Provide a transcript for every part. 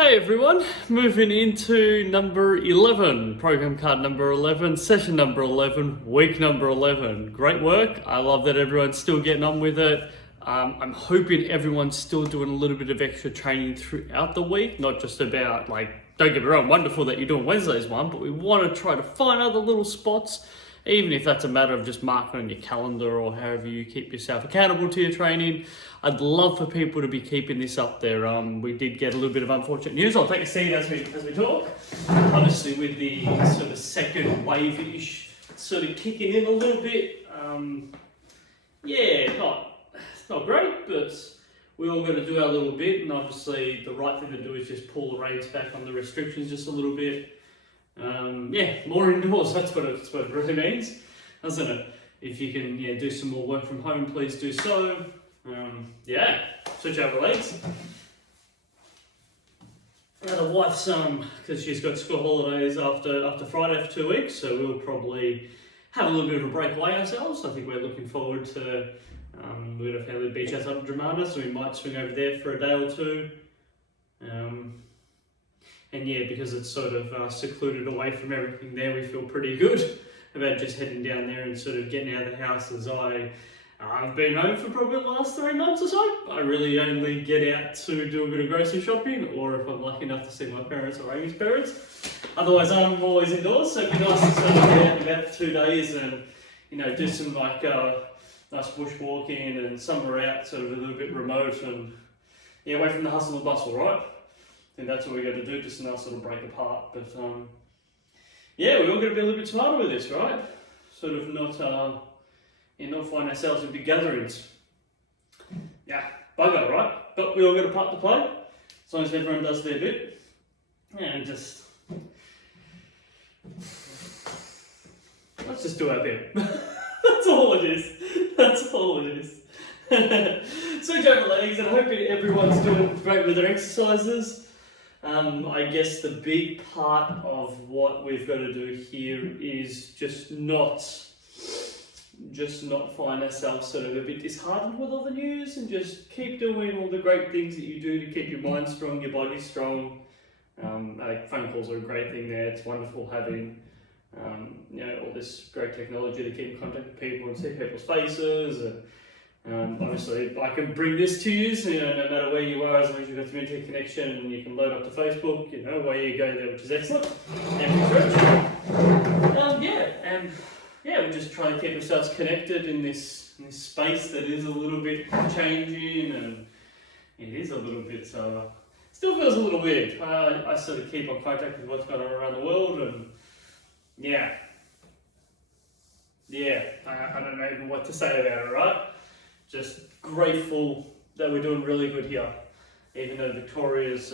Hey everyone, moving into number 11, program card number 11, session number 11, week number 11. Great work. I love that everyone's still getting on with it. I'm hoping everyone's still doing a little bit of extra training throughout the week, not just about don't get me wrong, wonderful that you're doing Wednesday's one, but we want to try to find other little spots, even if that's a matter of just marking on your calendar or however you keep yourself accountable to your training. I'd love for people to be keeping this up there. We did get a little bit of unfortunate news. I'll take a seat as we talk. Obviously with the sort of second wave-ish sort of kicking in a little bit. It's not great, but we all got to do our little bit, and obviously the right thing to do is just pull the reins back on the restrictions just a little bit. More indoors, that's what it really means, doesn't it? If you can do some more work from home, please do so. Switch over legs. Now the wife's, because she's got school holidays after Friday for 2 weeks, so we'll probably have a little bit of a breakaway ourselves. I think we're looking forward to, we've got a family beach outside of Dramana, so we might swing over there for a day or two. Because it's sort of secluded away from everything there, we feel pretty good about just heading down there and sort of getting out of the house, as I've been home for probably the last 3 months or so. I really only get out to do a bit of grocery shopping, or if I'm lucky enough to see my parents or Amy's parents. Otherwise, I'm always indoors, so it'd be nice to sort of get out in about 2 days and do some nice bushwalking and somewhere out sort of a little bit remote and away from the hustle and bustle, right? And that's what we got to do, just a nice little break apart. But we all got to be a little bit smarter with this, right? Sort of not find ourselves in big gatherings. Bugger, right? But we all got a part to play, as long as everyone does their bit. And let's just do our bit. That's all it is. That's all it is. Switch over legs, and I hope everyone's doing great with their exercises. I guess the big part of what we've got to do here is just not find ourselves sort of a bit disheartened with all the news, and just keep doing all the great things that you do to keep your mind strong, your body strong. Phone calls are a great thing there. It's wonderful having all this great technology to keep in contact with people and see people's faces. And obviously I can bring this to you, so no matter where you are, as long as you've got some internet connection and you can load up to Facebook, away you go there, which is excellent. We just try and keep ourselves connected in this space that is a little bit changing, and it is a little bit, still feels a little weird. I sort of keep on contact with what's going on around the world, and I don't know even what to say about it, right? Just grateful that we're doing really good here, even though Victoria's,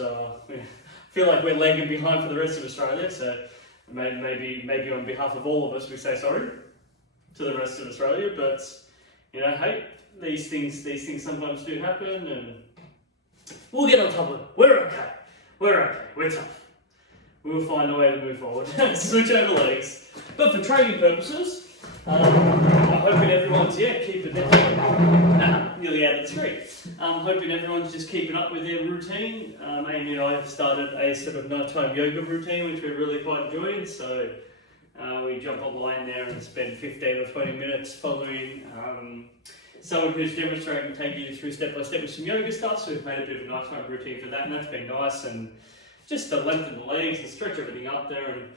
we feel like we're lagging behind for the rest of Australia. So maybe on behalf of all of us, we say sorry to the rest of Australia. But hey, these things sometimes do happen, and we'll get on top of it. We're okay. We're tough. We'll find a way to move forward. Switch over legs. But for training purposes, I'm hoping everyone's keeping nearly out of the screen. I'm hoping everyone's just keeping up with their routine. Amy and I have started a sort of nighttime yoga routine, which we're really quite enjoying. So we jump online there and spend 15 or 20 minutes following someone who's demonstrating and taking you through step by step with some yoga stuff. So we've made a bit of a nighttime routine for that, and that's been nice. And just to lengthen the legs and stretch everything up there. And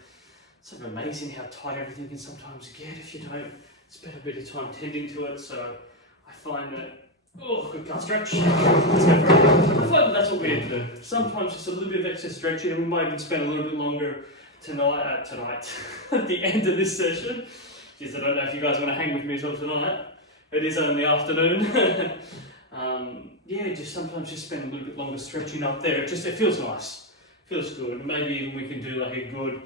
it's sort of amazing how tight everything can sometimes get if you don't spend a bit of time tending to it. So I find that, good calf stretch. Let's go for it. I find that that's what we have to do. Sometimes just a little bit of extra stretching, and we might even spend a little bit longer tonight at the end of this session. Jeez, I don't know if you guys want to hang with me until tonight. It is only afternoon. Just sometimes just spend a little bit longer stretching up there. It feels nice. Feels good. Maybe even we can do like a good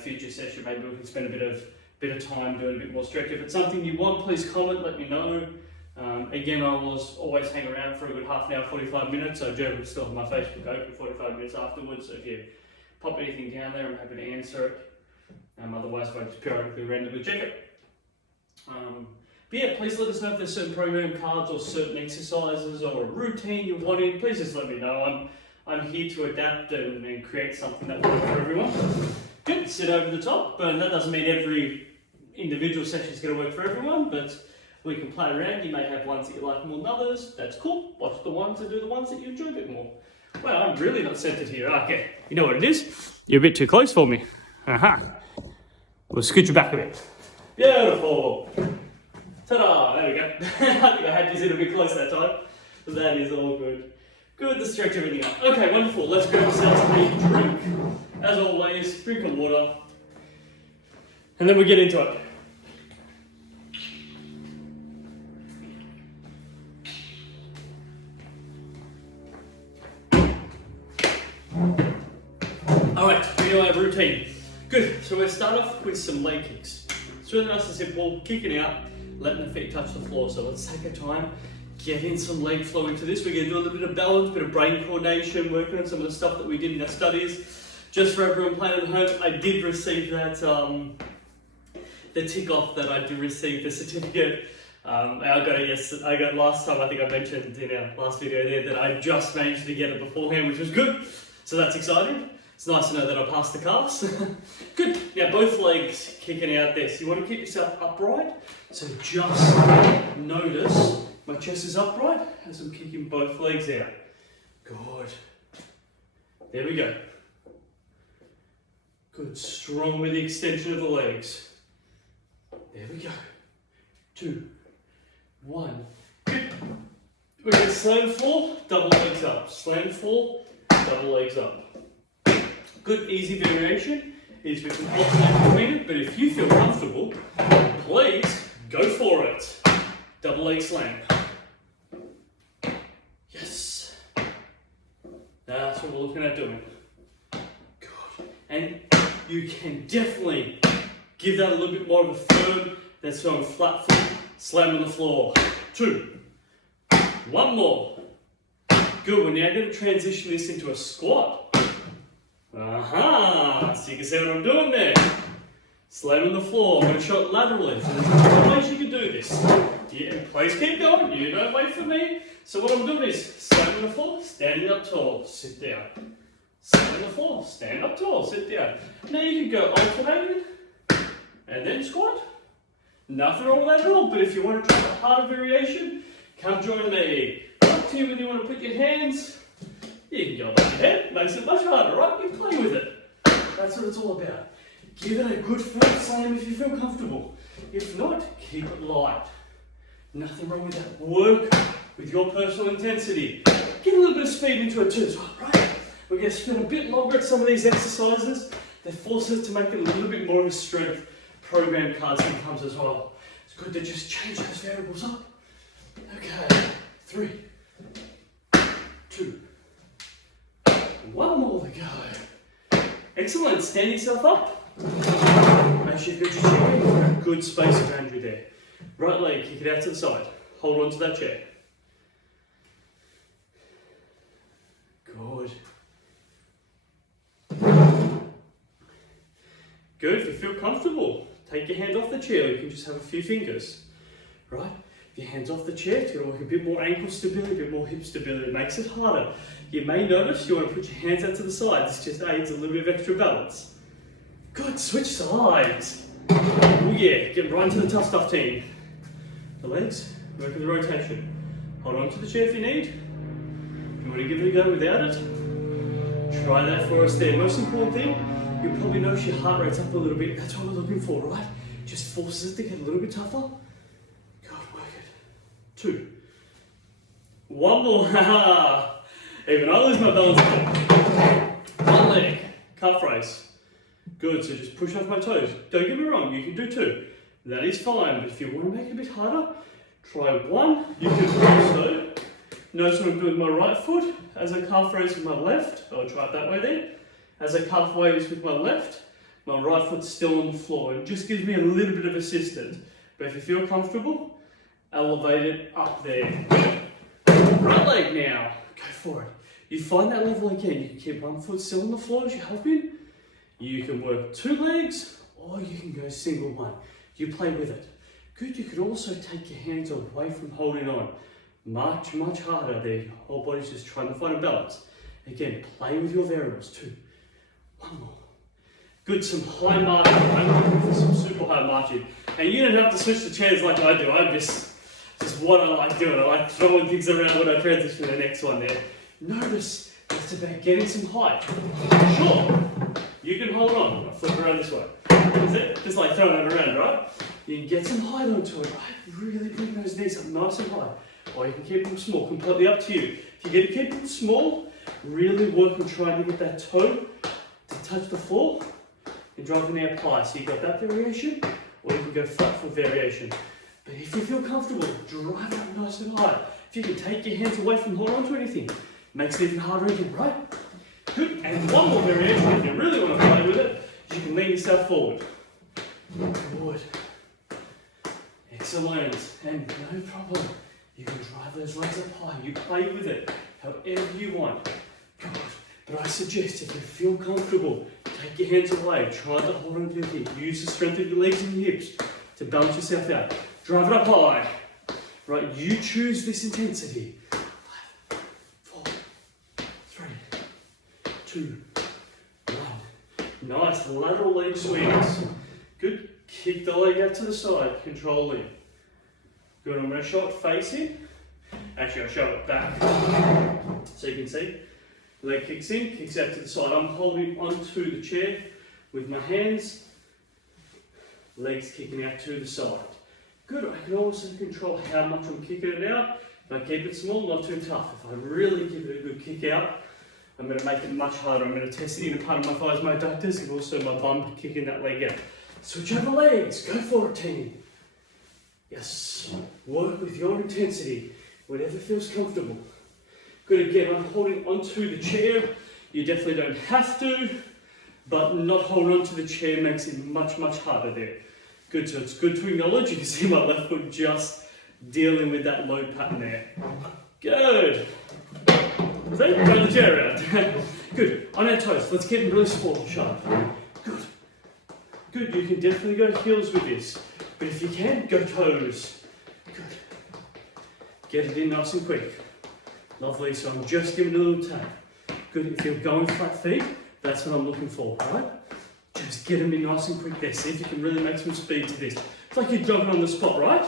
future session. Maybe we can spend a bit of time doing a bit more stretch. If it's something you want, please comment, let me know. Again, I will always hang around for a good half an hour, 45 minutes. So Joe will still have my Facebook open 45 minutes afterwards. So if you pop anything down there, I'm happy to answer it. Otherwise, if I just periodically randomly check it. Please let us know if there's certain program cards or certain exercises or a routine you're wanting. Please just let me know. I'm here to adapt and create something that works for everyone. Good, sit over the top, but that doesn't mean every individual session is going to work for everyone, but we can play around. You may have ones that you like more than others. That's cool. Watch the ones and do the ones that you enjoy a bit more. Well, I'm really not centered here. Okay, you know what it is? You're a bit too close for me. Aha. We'll scoot you back a bit. Beautiful. Ta-da, there we go. I think I had this in a bit close that time. That is all good. Good to stretch everything out. Okay, wonderful. Let's grab ourselves a drink. As always, drink of water. And then we get into it. Alright, we do our routine. Good, so we'll start off with some leg kicks. It's really nice and simple, kicking out, letting the feet touch the floor. So let's take our time, get in some leg flow into this. We're going to do a little bit of balance, a bit of brain coordination, working on some of the stuff that we did in our studies. Just for everyone playing at home, I did receive that, the tick off that I did receive the certificate. I got it I got last time, I think I mentioned in our last video there that I just managed to get it beforehand, which was good. So that's exciting. It's nice to know that I passed the class. Good. Now both legs kicking out there. So you want to keep yourself upright. So just notice my chest is upright as I'm kicking both legs out. Good. There we go. Good. Strong with the extension of the legs. There we go. 2, 1. Good. We're going to slam the floor, double legs up. Slam the floor, double legs up. Good, easy variation is we can alternate between it, but if you feel comfortable, please go for it. Double leg slam. Yes. That's what we're looking at doing. Good. And you can definitely give that a little bit more of a firm. That's going flat foot, slam on the floor. 2. 1 more. Good, we're now going to transition this into a squat. Aha! So you can see what I'm doing there. Slam on the floor. I'm going to show it laterally. So there's different ways you can do this. Yeah, please keep going. You don't wait for me. So what I'm doing is slam on the floor, standing up tall, sit down. Slam on the floor, stand up tall, sit down. Now you can go alternating and then squat. Nothing wrong with that at all. But if you want to try a harder variation, come join me. Up to you whether you want to put your hands. You can go above your head, makes it much harder, right? You play with it. That's what it's all about. Give it a good firm slam if you feel comfortable. If not, keep it light. Nothing wrong with that. Work with your personal intensity. Get a little bit of speed into it too, right? We're going to spend a bit longer at some of these exercises. They force us to make it a little bit more of a strength program card sometimes as well. It's good to just change those variables up. Okay, 3, 2, 1 more to go. Excellent. Stand yourself up. Make sure you've got your chair in. Good space around you there. Right leg, kick it out to the side. Hold on to that chair. Good. Good. If you feel comfortable, take your hand off the chair. You can just have a few fingers. Right? If your hand's off the chair, it's going to work a bit more ankle stability, a bit more hip stability. It makes it harder. You may notice you want to put your hands out to the side. This just aids a little bit of extra balance. Good, switch sides. Oh yeah, get right into the tough stuff team. The legs, work with the rotation. Hold on to the chair if you need. If you want to give it a go without it, try that for us there. Most important thing, you'll probably notice your heart rate's up a little bit. That's what we're looking for, right? Just forces it to get a little bit tougher. 2. 1 more. Even I lose my balance. 1 leg. Calf raise. Good. So just push off my toes. Don't get me wrong. You can do 2. That is fine. But if you want to make it a bit harder, try 1. You can also notice what I'm doing with my right foot as a calf raise with my left. I'll try it that way there. As a calf raise with my left, my right foot's still on the floor. It just gives me a little bit of assistance. But if you feel comfortable, elevate it up there. Right leg now. Go for it. You find that level again. You can keep 1 foot still on the floor as you're helping. You can work 2 legs, or you can go single one. You play with it. Good. You could also take your hands away from holding on. Much harder there. Your whole body's just trying to find a balance. Again, play with your variables. 2. 1 more. Good, some high marching. I'm looking for some super high marching. And you don't have to switch the chairs like I do. I'm just what I like doing. I like throwing things around when I transition to the next one there. Notice it's about getting some height. Sure, you can hold on. I'll flip around this way. That's it. Just like throwing it around, right? You can get some height onto it, right? Really bring those knees up nice and high. Or you can keep them small, completely up to you. If you're going to keep them small, really work on trying to get that toe to touch the floor and drive the knee up high. So you've got that variation, or you can go flat foot variation. But if you feel comfortable, drive it up nice and high. If you can take your hands away from holding on to anything, makes it even harder again, right? Good. And one more variation, if you really want to play with it, you can lean yourself forward. Good. Excellent. And no problem. You can drive those legs up high. You play with it however you want. Good. But I suggest if you feel comfortable, take your hands away. Try to hold on to your hip. Use the strength of your legs and your hips to balance yourself out. Drive it up high. Right, you choose this intensity. 5, 4, 3, 2, 1. Nice lateral leg swings. Good. Kick the leg out to the side. Control it. Good. I'm going to show it facing. Actually, I'll show it back so you can see. Leg kicks in, kicks out to the side. I'm holding onto the chair with my hands. Legs kicking out to the side. Good, I can also control how much I'm kicking it out. If I keep it small, not too tough. If I really give it a good kick out, I'm going to make it much harder. I'm going to test the inner part of my thighs, my adductors, and also my bum kicking that leg out. Switch over legs, go for it, team. Yes, work with your intensity, whatever feels comfortable. Good, again, I'm holding onto the chair. You definitely don't have to, but not holding onto the chair makes it much, much harder there. Good, so it's good to acknowledge. You can see my left foot just dealing with that load pattern there. Good. See? Turn the chair around. Good. On our toes. Let's get them really small and sharp. Good. Good. You can definitely go heels with this. But if you can, go toes. Good. Get it in nice and quick. Lovely. So I'm just giving a little tap. Good. If you're going flat feet, that's what I'm looking for, right? Just get them in nice and quick there. See if you can really make some speed to this. It's like you're jogging on the spot, right?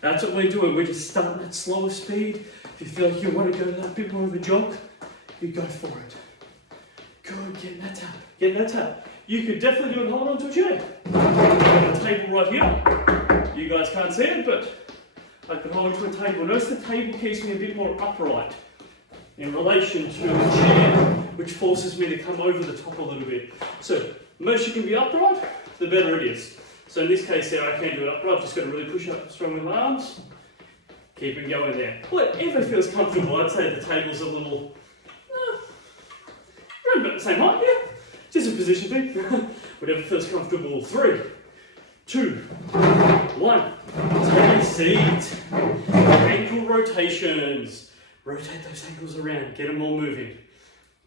That's what we're doing. We're just starting at slower speed. If you feel like you want to go that bit more of a jog, you go for it. Good, getting that tap. Getting that tap. You could definitely do it hold on to a chair. I've got a table right here. You guys can't see it, but I can hold onto a table. Notice the table keeps me a bit more upright in relation to the chair, which forces me to come over the top a little bit. So, the most you can be upright, the better it is. So in this case there, I can do it upright. I've just got to really push up strong with my arms. Keep it going there. Whatever feels comfortable. I'd say the table's a little, around about the same height, yeah. Just a position thing. Whatever feels comfortable. 3, 2, 1. Take a seat. Ankle rotations. Rotate those ankles around. Get them all moving.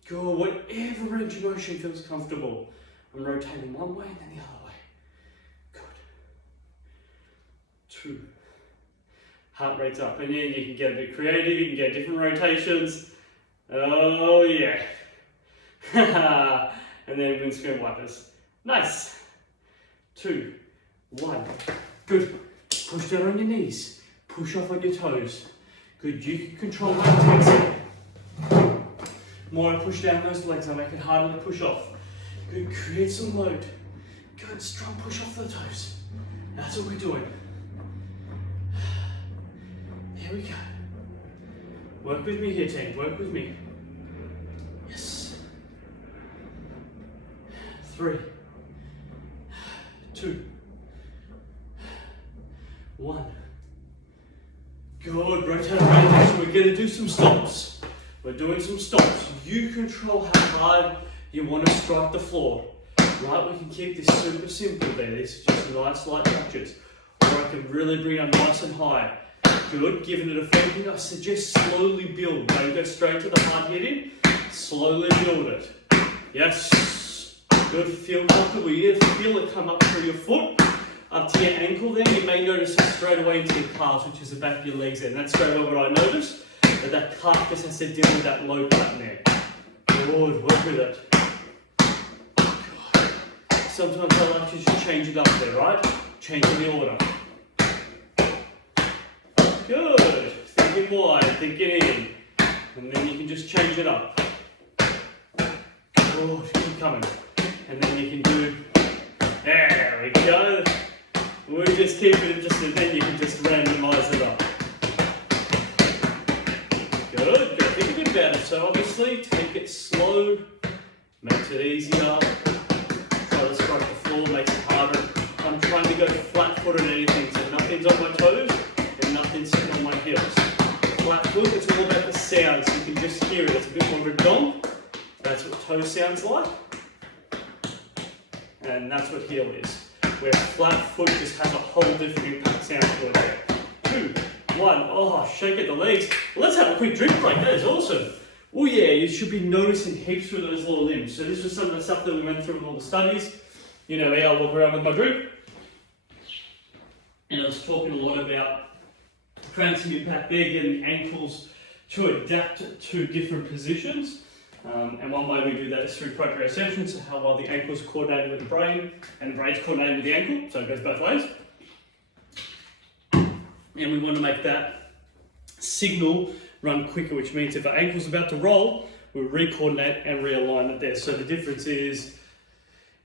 Go whatever range of motion feels comfortable. I'm rotating one way and then the other way. Good. 2. Heart rate's up. And yeah, you can get a bit creative, you can get different rotations. Oh yeah. And then windscreen wipers. Nice. 2, 1. Good. Push down on your knees. Push off on your toes. Good. You can control that intensity. More I push down those legs, I make it harder to push off. Good, create some load. Good, strong push off the toes. That's what we're doing. Here we go. Work with me here, team, work with me. Yes. 3, 2, 1. Good, rotate around. So we're gonna do some stops. We're doing some stops. You control how hard you want to strike the floor. Right, we can keep this super simple there. This is just nice light touches. Or I can really bring up nice and high. Good, giving it a feeling. I suggest slowly build. Don't go straight to the hard hitting. Slowly build it. Yes. Good, feel comfortable. You feel it come up through your foot, up to your ankle there. You may notice it straight away into your calves, which is the back of your legs there. And that's straight away what I noticed. But that calf just has to deal with that low pattern there. Good, work with it. Sometimes I like to just change it up there, right? Changing the order. Good. Thinking wide, thinking in. And then you can just change it up. Good, keep coming. And then you can do, there we go. We're just keeping it just, and then you can just randomise it up. Good, good. Think a bit about it. So obviously, take it slow, makes it easier. Try to strike the floor, makes it harder. I'm trying to go flat-footed at anything, so nothing's on my toes and nothing's sitting on my heels. Flat foot, it's all about the sound, so you can just hear it. It's a bit more of a dong. That's what toe sounds like. And that's what heel is. Where flat foot just has a whole different impact sound to it there. 2, 1, oh, shake at the legs. Let's have a quick drink break, that is awesome. Oh yeah, you should be noticing heaps through those little limbs. So this was some of the stuff that we went through with all the studies. You know me, I'll walk around with my drink. And I was talking a lot about cranking your back there, getting ankles to adapt to different positions. And one way we do that is through proprioception, so how well the ankle's coordinated with the brain and the brain's coordinated with the ankle, so it goes both ways. And we want to make that signal run quicker, which means if our ankle's about to roll, we re-coordinate and realign it there. So the difference is,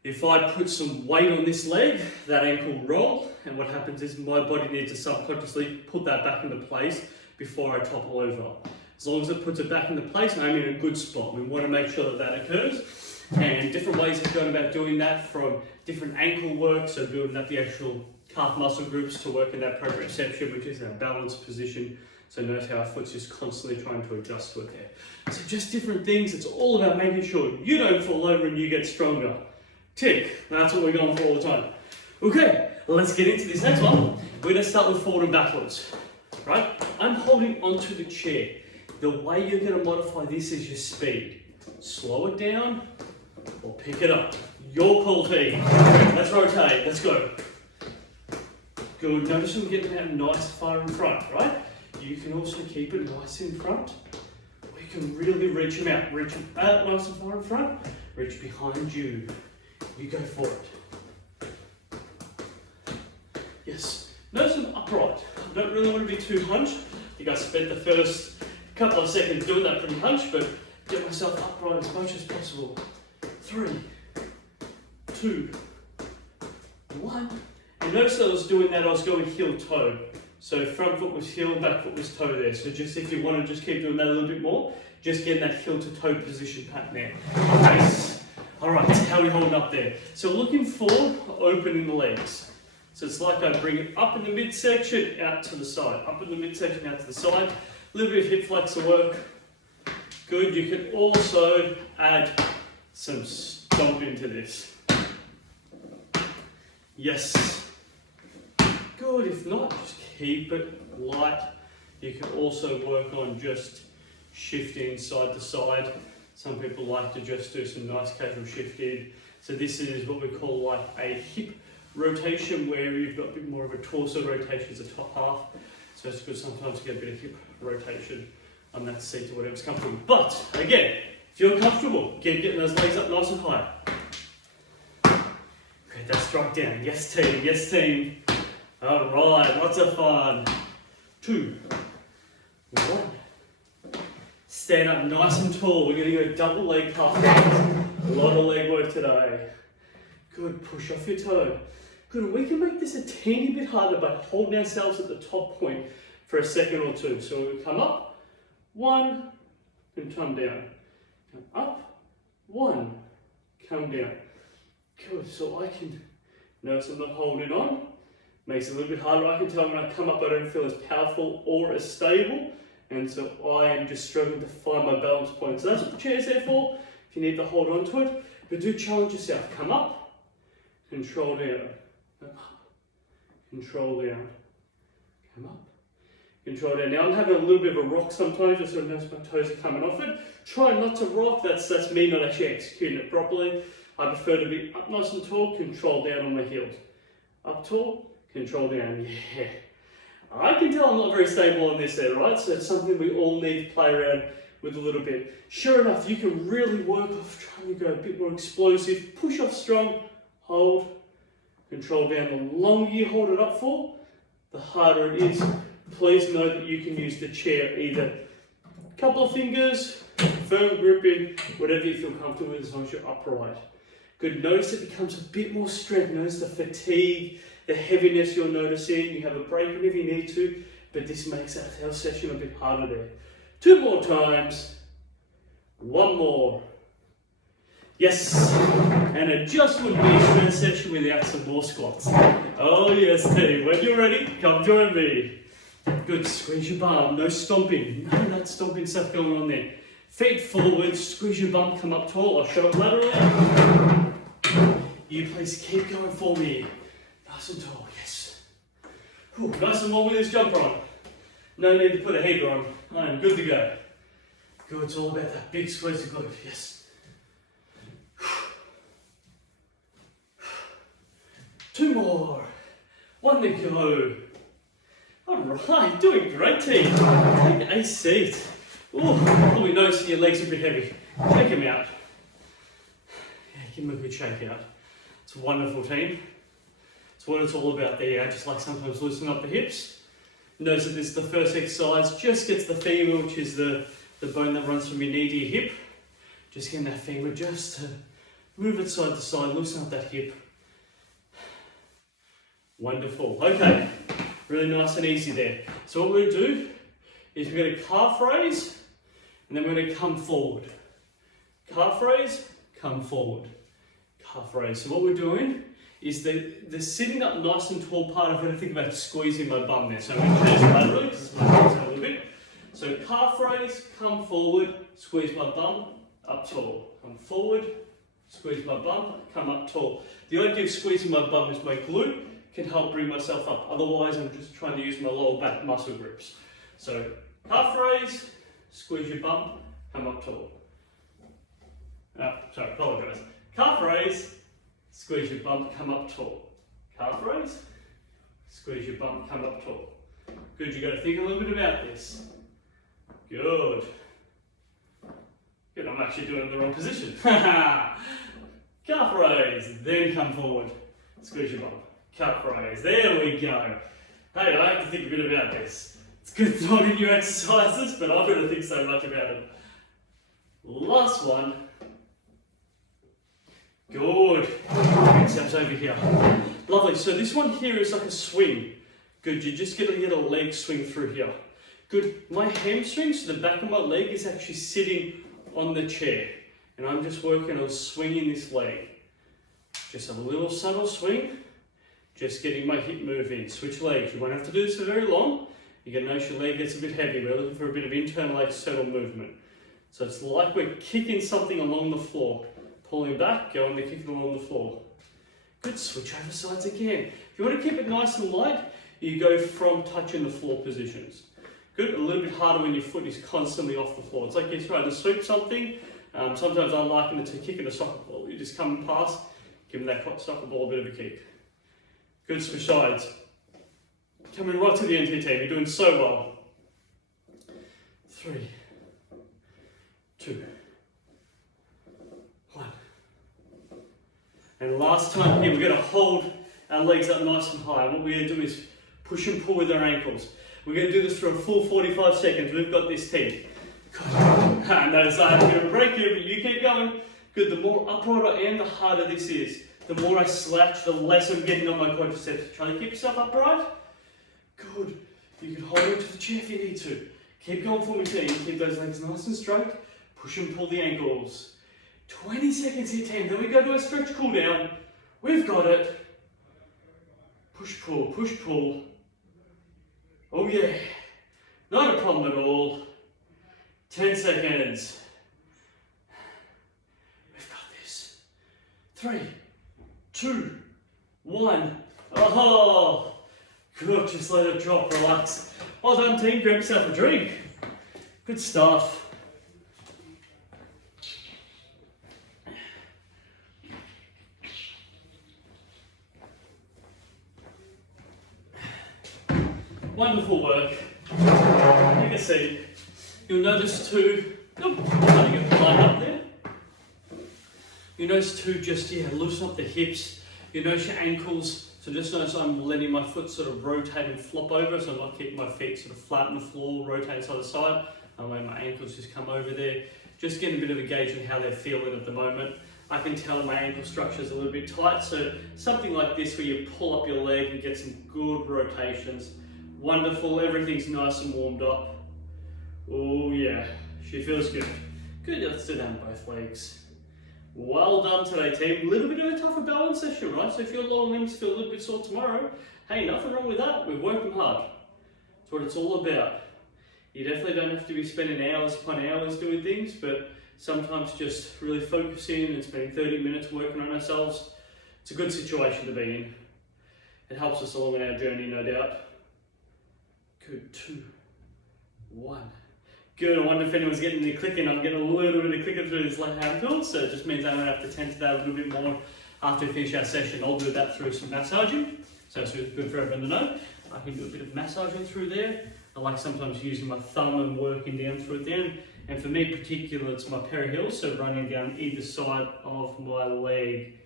if I put some weight on this leg, that ankle will roll, and what happens is my body needs to subconsciously put that back into place before I topple over. As long as it puts it back into place, I'm in a good spot. We want to make sure that that occurs. And different ways of going about doing that, from different ankle work, so building up the actual calf muscle groups to work in that proprioception, which is our balanced position. So notice how our foot's just constantly trying to adjust to it there. So just different things. It's all about making sure you don't fall over and you get stronger. Tick. That's what we're going for all the time. Okay, let's get into this next one. We're going to start with forward and backwards. Right? I'm holding onto the chair. The way you're going to modify this is your speed. Slow it down or pick it up. Your call, T. Let's rotate. Let's go. Good. Notice I'm getting that nice far in front, right? You can also keep it nice in front. Or you can really reach them out. Reach them out nice and far in front. Reach behind you. You go for it. Yes. Notice I'm upright. I don't really want to be too hunched. I think I spent the first couple of seconds doing that pretty hunched, but get myself upright as much as possible. 3, 2, 1. And notice I was doing that, I was going heel toe. So front foot was heel, back foot was toe there. So just if you want to just keep doing that a little bit more, just getting that heel to toe position pattern there. Nice. Alright, how are we holding up there? So looking forward, opening the legs. So it's like I bring it up in the midsection, out to the side. Up in the midsection, out to the side. A little bit of hip flexor work. Good. You can also add some stomp into this. Yes. Good. If not, just keep it light. You can also work on just shifting side to side. Some people like to just do some nice casual shifting. So this is what we call like a hip rotation, where you've got a bit more of a torso rotation as the top half. So it's good sometimes to get a bit of hip rotation on that seat or whatever's comfortable. But again, if you're comfortable, keep getting those legs up nice and high. Great, that strike down. Yes team, yes team. All right, lots of fun. 2, 1. Stand up nice and tall. We're going to go double leg half A lot of leg work today. Good, push off your toe. Good, we can make this a teeny bit harder by holding ourselves at the top point for a second or two. So we come up, 1, and come down. Come up, 1, come down. Good, so I can, notice I'm not holding on. Makes it a little bit harder. I can tell when I come up I don't feel as powerful or as stable. And so I am just struggling to find my balance point. So that's what the chair's there for, if you need to hold on to it. But do challenge yourself. Come up, control down. Come up, control down. Come up, control down. Now I'm having a little bit of a rock sometimes, just so I notice my toes are coming off it. Try not to rock, that's me not actually executing it properly. I prefer to be up nice and tall, control down on my heels. Up tall, control down, yeah. I can tell I'm not very stable on this there, right? So it's something we all need to play around with a little bit. Sure enough, you can really work off trying to go a bit more explosive. Push off strong, hold, control down. The longer you hold it up for, the harder it is. Please know that you can use the chair either a couple of fingers, firm gripping, whatever you feel comfortable with as long as you're upright. Good, notice it becomes a bit more strength. Notice the fatigue, the heaviness you're noticing. You have a break whenever you need to, but this makes our session a bit harder there. 2 more times. 1 more. Yes. And it just wouldn't be a strength session without some more squats. Oh yes, team. When you're ready, come join me. Good. Squeeze your bum. No stomping. None of that stomping stuff going on there. Feet forward. Squeeze your bum. Come up tall. I'll show it laterally. You please keep going for me. Nice and tall. Yes. Whew, nice and long with this jumper on. No need to put a heater on. I am good to go. Good. It's all about that big squeeze of glute. Yes. 2 more. 1 to go. Alright, doing great, team. Take a seat. Ooh, probably noticing your legs are a bit heavy. Shake them out. Yeah, give them a good shake out. It's wonderful, team. It's what it's all about there. I just like sometimes loosen up the hips. Notice that this is the first exercise. Just gets the femur, which is the bone that runs from your knee to your hip. Just getting that femur just to move it side to side, loosen up that hip. Wonderful. Okay, really nice and easy there. So what we're going to do is we're going to calf raise, and then we're going to come forward. Calf raise, come forward. Calf raise. So what we're doing is the sitting up nice and tall part of it. I think about squeezing my bum there. So I'm going to change laterally because my bum's out a little bit. So calf raise, come forward, squeeze my bum, up tall. Come forward, squeeze my bum, come up tall. The idea of squeezing my bum is my glute can help bring myself up. Otherwise, I'm just trying to use my lower back muscle grips. So calf raise, squeeze your bum, come up tall. Sorry, apologise. Calf raise, squeeze your bum, come up tall. Calf raise, squeeze your bum, come up tall. Good, you've got to think a little bit about this. Good. Good, I'm actually doing it in the wrong position. Calf raise, then come forward. Squeeze your bum. Calf raise, there we go. Hey, I have to think a bit about this. It's good throwing in your exercises, but I've got to think so much about it. Last one. Good. Steps over here. Lovely. So this one here is like a swing. Good. You just get a leg swing through here. Good. My hamstrings, the back of my leg is actually sitting on the chair. And I'm just working on swinging this leg. Just a little subtle swing. Just getting my hip moving. Switch legs. You won't have to do this for very long. You can notice your leg gets a bit heavy. We're looking for a bit of internal external movement. So it's like we're kicking something along the floor. Pulling back, going to kick it along the floor. Good, switch over sides again. If you want to keep it nice and light, you go from touching the floor positions. Good, a little bit harder when your foot is constantly off the floor. It's like you're trying to sweep something. Sometimes I liken it to kicking a soccer ball. You just come past, giving that soccer ball a bit of a kick. Good, switch sides. Coming right to the end here, team. You're doing so well. 3, 2, 1. And last time here, we're going to hold our legs up nice and high. What we're going to do is push and pull with our ankles. We're going to do this for a full 45 seconds. We've got this, team. Notice I have to get a break here, but you keep going. Good, the more upright I am, the harder this is. The more I slouch, the less I'm getting on my quadriceps. Try to keep yourself upright. Good. You can hold onto the chair if you need to. Keep going for me, team. Keep those legs nice and straight. Push and pull the ankles. 20 seconds here, team. Then we go to a stretch cool down. We've got it. Push, pull, push, pull. Oh yeah. Not a problem at all. 10 seconds. We've got this. 3, 2, 1. Oh, good. Just let it drop. Relax. Well done, team. Grab yourself a drink. Good stuff. Wonderful work. Take a seat. You'll notice too, Good. Trying to get lined up there. You notice too, just loosen up the hips. You notice your ankles. So just notice I'm letting my foot sort of rotate and flop over, so I'm not keeping my feet sort of flat on the floor, rotate side to side. I'm letting my ankles just come over there. Just getting a bit of a gauge on how they're feeling at the moment. I can tell my ankle structure is a little bit tight, so something like this where you pull up your leg and get some good rotations. Wonderful, everything's nice and warmed up. Oh yeah, she feels good. Good, let's do that on both legs. Well done today, team. A little bit of a tougher balance session, right? So if your lower limbs feel a little bit sore tomorrow, hey, nothing wrong with that. We've worked them hard. That's what it's all about. You definitely don't have to be spending hours upon hours doing things, but sometimes just really focusing and spending 30 minutes working on ourselves, it's a good situation to be in. It helps us along in our journey, no doubt. Good, 2, 1. Good, I wonder if anyone's getting the clicking. I'm getting a little bit of clicking through this left hand tool, so it just means I'm going to have to tend to that a little bit more after we finish our session. I'll do that through some massaging, so it's good for everyone to know. I can do a bit of massaging through there. I like sometimes using my thumb and working down through it there. And for me in particular, it's my periheels, so running down either side of my leg.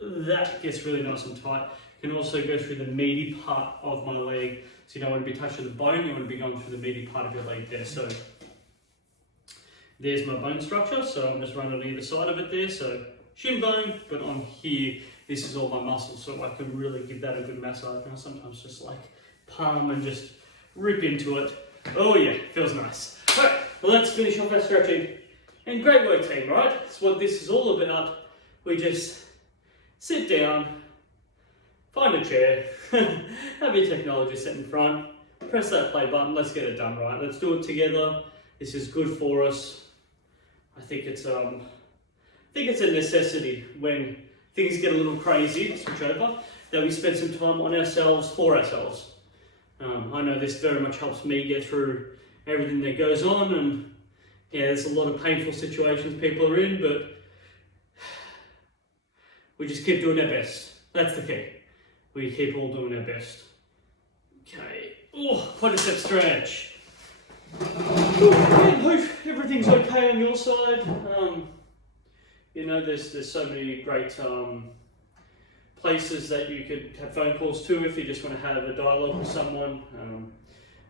That gets really nice and tight. You can also go through the meaty part of my leg. So you don't want to be touching the bone, you want to be going through the meaty part of your leg there. So there's my bone structure, so I'm just running on either side of it there. So shin bone, but on here, this is all my muscles, so I can really give that a good massage. Now sometimes just like palm and just rip into it. Oh yeah, feels nice. All right, well, let's finish off our stretching. And great work, team, right? That's what this is all about. We just sit down, find a chair, have your technology set in front, press that play button, let's get it done, right? Let's do it together. This is good for us. I think it's a necessity when things get a little crazy, switch over, that we spend some time on ourselves, for ourselves. I know this very much helps me get through everything that goes on, and yeah, there's a lot of painful situations people are in, but we just keep doing our best. That's the key. We keep all doing our best. Okay, quadricep stretch. I hope everything's okay on your side. You know, there's so many great places that you could have phone calls to if you just want to have a dialogue with someone.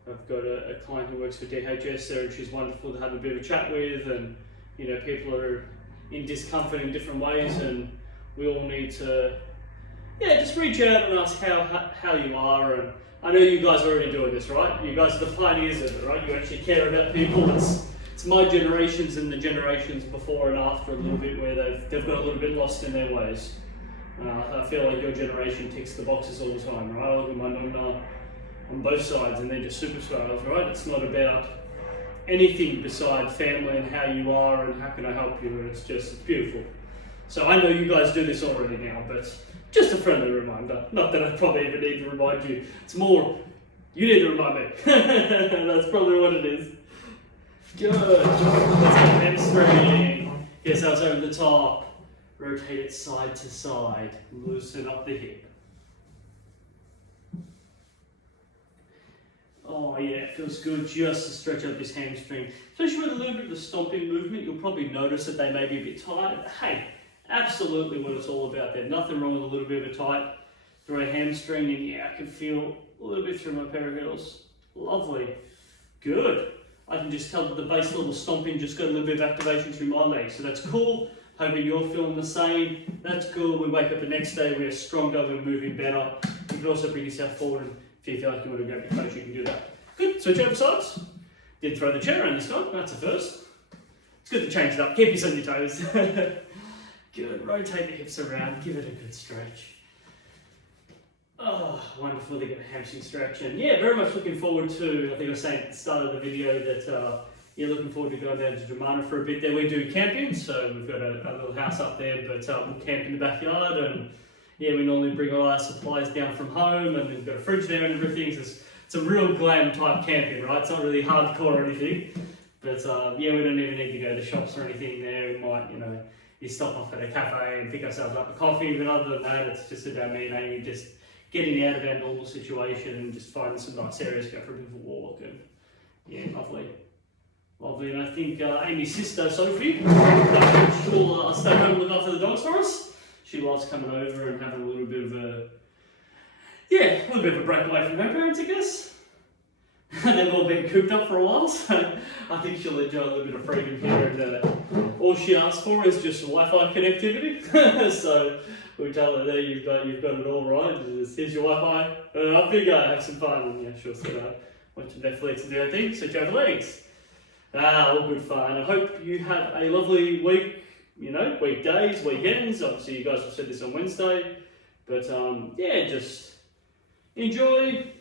I've got a client who works for DHS there, and she's wonderful to have a bit of a chat with, and you know, people are in discomfort in different ways, and we all need to just reach out and ask how you are. And I know you guys are already doing this, right? You guys are the pioneers of it, right? You actually care about people. It's my generations and the generations before and after a little bit where they've got a little bit lost in their ways. I feel like your generation ticks the boxes all the time, right? I look at my nonna on both sides and they're just superstars, right? It's not about anything beside family and how you are and how can I help you, and it's beautiful. So I know you guys do this already now, but just a friendly reminder. Not that I probably even need to remind you. It's more, you need to remind me. That's probably what it is. Good. Let's go hamstring. Yes, I was over the top. Rotate it side to side. Loosen up the hip. Oh yeah, it feels good just to stretch out this hamstring. Especially with a little bit of the stomping movement, you'll probably notice that they may be a bit tight. Hey, absolutely what it's all about there. Nothing wrong with a little bit of a tight through a hamstring, and yeah, I can feel a little bit through my periheels. Lovely. Good. I can just tell that the base level stomping just got a little bit of activation through my legs, so that's cool. Hoping you're feeling the same. That's good. We wake up the next day, we're stronger, we're moving better. You can also bring yourself forward, and if you feel like you want to grab your coach, you can do that. Good. Switch over sides. Didn't throw the chair around this time. That's a first. It's good to change it up. Keep you on your toes. Good. Rotate the hips around. Give it a good stretch. Oh, wonderful to get a hamstring stretch. And yeah, very much looking forward to, I think I was saying at the start of the video that you're looking forward to going down to Germana for a bit there. We do camping, so we've got a little house up there, but we'll camp in the backyard, and yeah, we normally bring all our supplies down from home, and we've got a fridge there and everything. So it's a real glam type camping, right? It's not really hardcore or anything, but yeah, we don't even need to go to shops or anything there. We might, you stop off at a cafe and pick ourselves up a coffee, but other than that, it's just about me and Amy just getting out of our normal situation and just finding some nice areas to go for a bit of a walk, and yeah, lovely. Lovely, and I think Amy's sister, Sophie, she'll stay home and look after the dogs for us. She loves coming over and having a little bit of a break away from her parents, I guess. They've all been cooped up for a while, so I think she'll enjoy a little bit of freedom here. And all she asks for is just Wi-Fi connectivity. So we tell her, there, you've got it all right. Here's your Wi-Fi. Up you go, have some fun. And yeah, she'll sit down, watch Netflix and do her thing, switch over legs. All good fun. I hope you have a lovely week, weekdays, weekends. Obviously, you guys have said this on Wednesday. But just enjoy,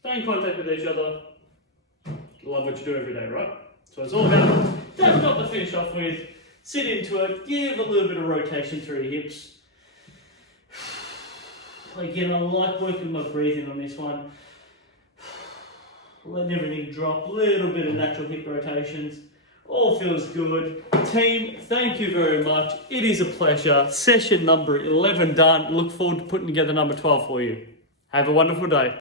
stay in contact with each other. Love what you do every day, right? So it's all about, don't got to finish off with, sit into it, give a little bit of rotation through your hips. Again, I like working my breathing on this one. Letting everything drop, a little bit of natural hip rotations. All feels good. Team, thank you very much. It is a pleasure. Session number 11 done. Look forward to putting together number 12 for you. Have a wonderful day.